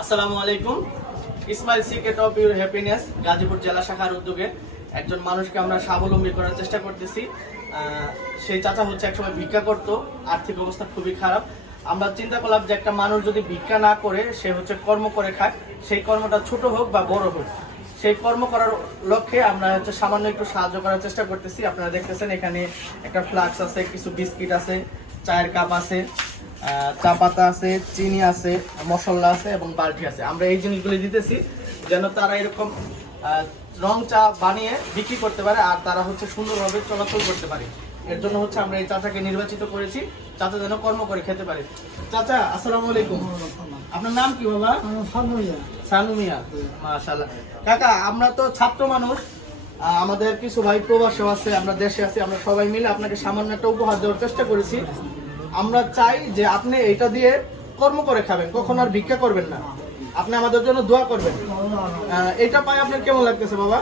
আসসালামু আলাইকুম। Ismail secret of your happiness Gazipur জেলা শাখার উদ্যোগে একজন মানুষকে আমরা স্বাবলম্বী করার চেষ্টা করতেছি। সেই চাচা হচ্ছে একসময় ভিক্ষা করতো, আর্থিক অবস্থা খুবই খারাপ। আমরা চিন্তা করলাম যে একটা মানুষ যদি ভিক্ষা না করে সে হচ্ছে কর্ম করে খায়, সেই কর্মটা ছোট হোক বা বড় হোক, সেই কর্ম করার লক্ষ্যে আমরা হচ্ছে সামান্য একটু সাহায্য করার চেষ্টা করতেছি। আপনারা দেখতেছেন এখানে একটা ফ্লাক্স আছে, কিছু বিস্কিট আছে, চায়ের কাপ আছে, চা পাতা আছে, চিনি আছে, মশলা আছে এবং বালতি আছে। আমরা এই জিনিসগুলি দিতেছি যেন তারা এরকম রং চা বানিয়ে বিক্রি করতে পারে আর তারা হচ্ছে সুন্দরভাবে চলাচল করতে পারে। এর জন্য হচ্ছে আমরা এই চাচাকে নির্বাচিত করেছি, চাচা যেন কর্ম করে খেতে পারে। চাচা আসসালামু আলাইকুম, আপনার নাম কি বাবা? সানু মিয়া। মাশাআল্লাহ। কাকা, আমরা তো ছাত্র মানুষ, আমাদের কিছু ভাই প্রবাসে আছে, আমরা দেশে আছি, আমরা সবাই মিলে আপনাকে সামান্য একটা উপহার দেওয়ার চেষ্টা করেছি। আমরা চাই যে আপনি এটা দিয়ে কর্ম করে খাবেন, কখনো আর ভিক্ষা করবেন না। আপনি আমাদের জন্য দোয়া করবেন। এটা পাই আপনার কেমন লাগতেছে বাবা?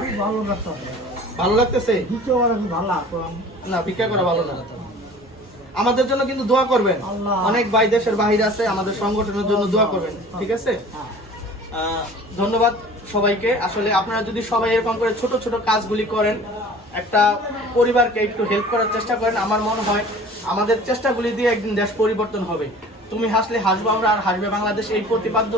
ভালো লাগতেছে? না, ভিক্ষা করা ভালো না। আমাদের জন্য কিন্তু দোয়া করবেন। অনেক ভাই দেশের বাহিরে আছে, আমাদের সংগঠনের জন্য দোয়া করবেন, ঠিক আছে? ধন্যবাদ সবাইকে। আসলে আপনারা যদি সবাই এরকম করে ছোট ছোট কাজগুলি করেন, একটা পরিবারকে একটু হেল্প করার চেষ্টা করেন, আমার মনে হয় আমাদের চেষ্টাগুলি দিয়ে একদিন দেশ পরিবর্তন হবে। তুমি হাসলে হাসবো আমরা, আর হাসবে বাংলাদেশ, এই প্রতিপাদ্য